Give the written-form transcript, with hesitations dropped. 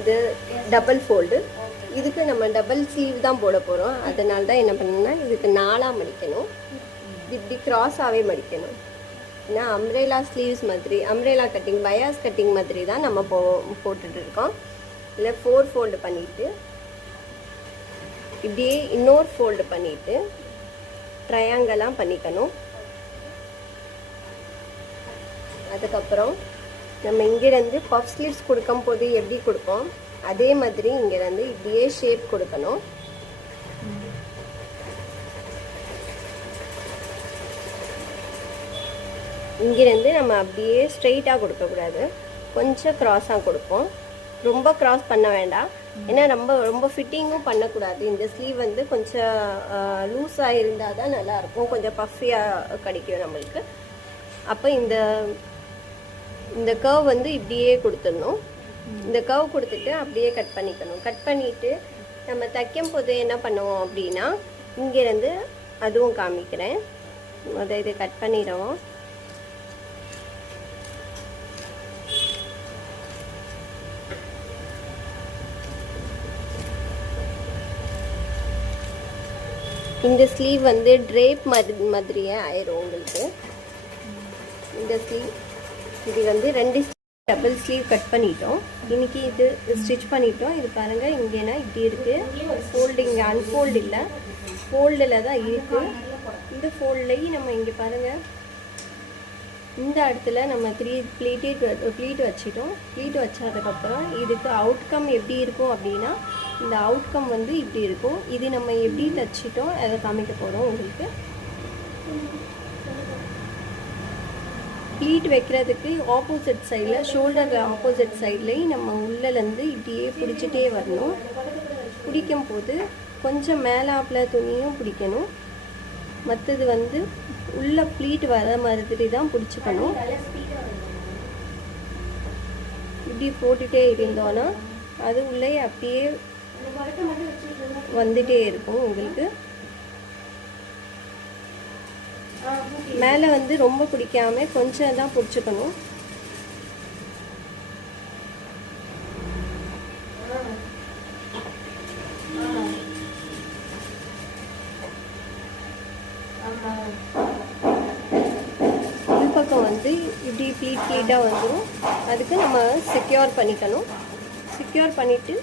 இது double fold. இதுக்கு நம்ம டபுள் ஸ்லீவ் தான் போட போகிறோம். அதனால தான் என்ன பண்ணணும்னா இதுக்கு 4ஆக மடிக்கணும். இது இப்படி க்ராஸாகவே மடிக்கணும். ஏன்னா அம்ரேலா ஸ்லீவ்ஸ் மாதிரி, அம்ரேலா கட்டிங், பயாஸ் கட்டிங் மாதிரி தான் நம்ம போட்டுட்டு இருக்கோம். இல்லை 4 ஃபோல்டு பண்ணிவிட்டு இப்படியே இன்னொரு ஃபோல்டு பண்ணிவிட்டு ட்ரையாங்கலாக பண்ணிக்கணும். அதுக்கப்புறம் நம்ம இங்கேருந்து பஃப் ஸ்லீவ்ஸ் கொடுக்கும் போது எப்படி கொடுப்போம் அதே மாதிரி இங்கேருந்து இப்படியே ஷேப் கொடுக்கணும். இங்கேருந்து நம்ம அப்படியே ஸ்ட்ரெயிட்டாக கொடுக்கக்கூடாது, கொஞ்சம் க்ராஸாக கொடுப்போம். ரொம்ப க்ராஸ் பண்ண வேண்டாம், ஏன்னா ரொம்ப ஃபிட்டிங்கும் பண்ணக்கூடாது. இந்த ஸ்லீவ் வந்து கொஞ்சம் லூஸாக இருந்தால் தான் நல்லாயிருக்கும், கொஞ்சம் பஃபியாக கிடைக்கும் நம்மளுக்கு. அப்போ இந்த கர்வ் வந்து இப்படியே கொடுத்துடணும். இந்த கர்வ் கொடுத்துட்டு அப்படியே கட் பண்ணிக்கணும். கட் பண்ணிவிட்டு நம்ம தைக்கும் போது என்ன பண்ணுவோம் அப்படின்னா, இங்கேருந்து அதுவும் காமிக்கிறேன். இதை கட் பண்ணிடுவோம். இந்த ஸ்லீவ் வந்து ட்ரேப் மாதிரியே ஆயிரும் உங்களுக்கு. இந்த ஸ்லீவ் இது வந்து 2 டபுள் ஸ்லீவ் கட் பண்ணிட்டோம். இன்னைக்கு இது ஸ்டிச் பண்ணிட்டோம். இது பாருங்கள், இங்கேனா இப்படி இருக்குது. ஃபோல்டிங் அன்ஃபோல்டு இல்லை, ஃபோல்டில் தான் இருக்குது. இந்த ஃபோல்ட்லேயும் நம்ம இங்கே பாருங்கள், இந்த இடத்துல நம்ம 3 ப்ளீட் வச்சிட்டோம். ப்ளீட் வச்சதுக்கப்புறம் இதுக்கு அவுட்கம் எப்படி இருக்கும் அப்படின்னா, இந்த அவுட்கம் வந்து இப்படி இருக்கும். இது நம்ம எப்படி தைச்சிட்டோம் அதை காமிக்க போகிறோம் உங்களுக்கு. ப்ளீட் வைக்கிறதுக்கு ஆப்போசிட் சைடில், ஷோல்டரில் ஆப்போசிட் சைட்லேயும் நம்ம உள்ளேருந்து இப்படியே பிடிச்சிட்டே வரணும். பிடிக்கும் போது கொஞ்சம் மேலாப்பில் துணியும் பிடிக்கணும். மற்றது வந்து உள்ள ப்ளீட் வர மாதிரி தான் பிடிச்சிக்கணும். இப்படி போட்டுகிட்டே இருந்தோன்னா அது உள்ளே அப்படியே வந்துட்டே இருக்கும் உங்களுக்கு. மேலே வந்து ரொம்ப பிடிக்காம கொஞ்சம் தான் பிடிச்சிக்கணும். உள்பக்கம் வந்து இப்படி ப்ளீட்டாக வந்துடும். அதுக்கு நம்ம செக்யூர் பண்ணிக்கணும். செக்யூர் பண்ணிவிட்டு